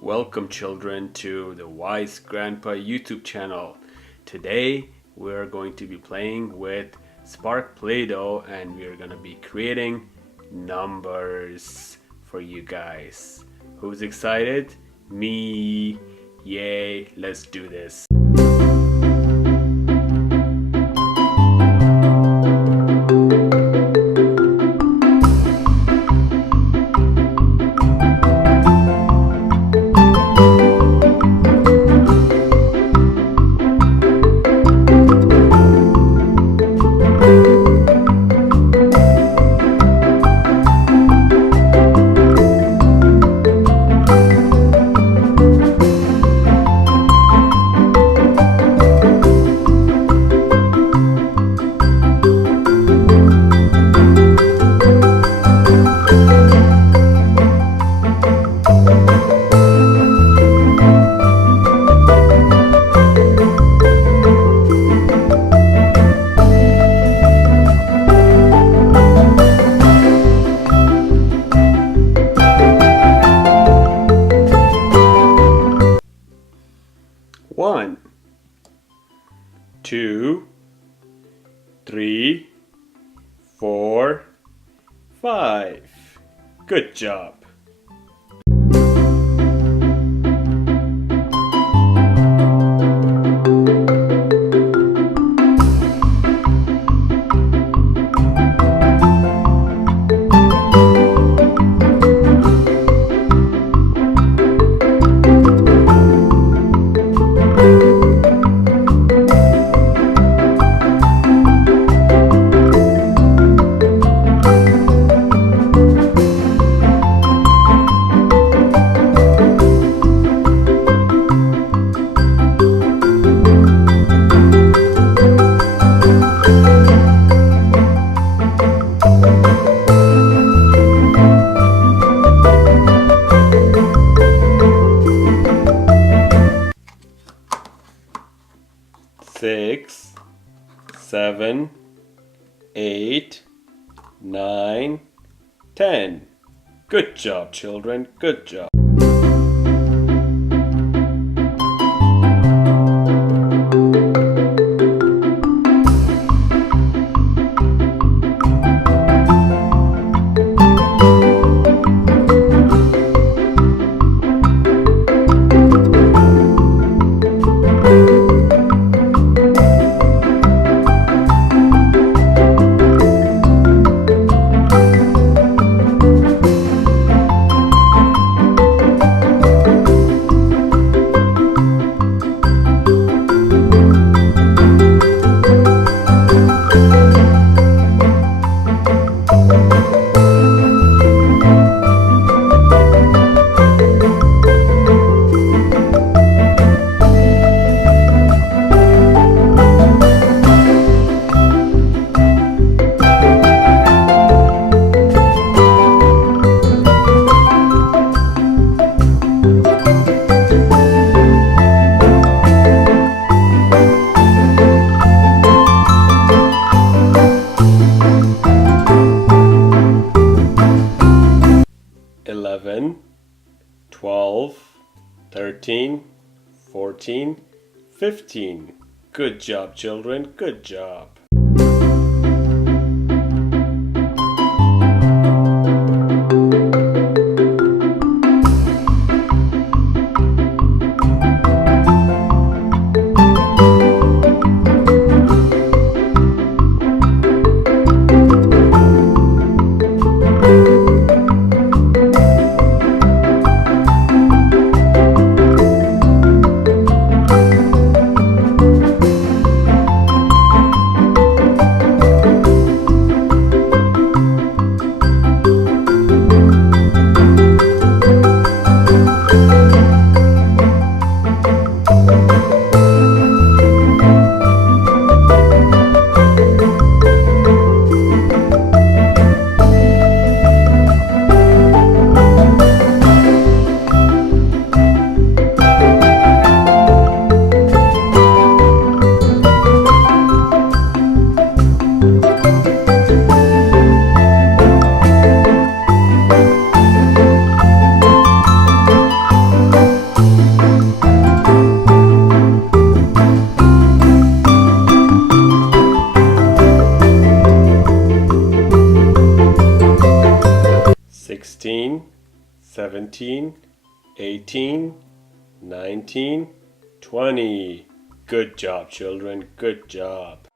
Welcome children to the Wise Grandpa YouTube channel. Today we're going to be playing with Spark Play-Doh and we're gonna be creating numbers for you guys. Who's excited? Me. Yay, let's do this. One, 2, 3, 4, 5. Good job. Six, 7, 8, 9, 10. Good job, children. Good job. Eleven, 12, 13, 14, 15. Good job, children. Good job. 17, 18, 19, 20. Good job, children. Good job.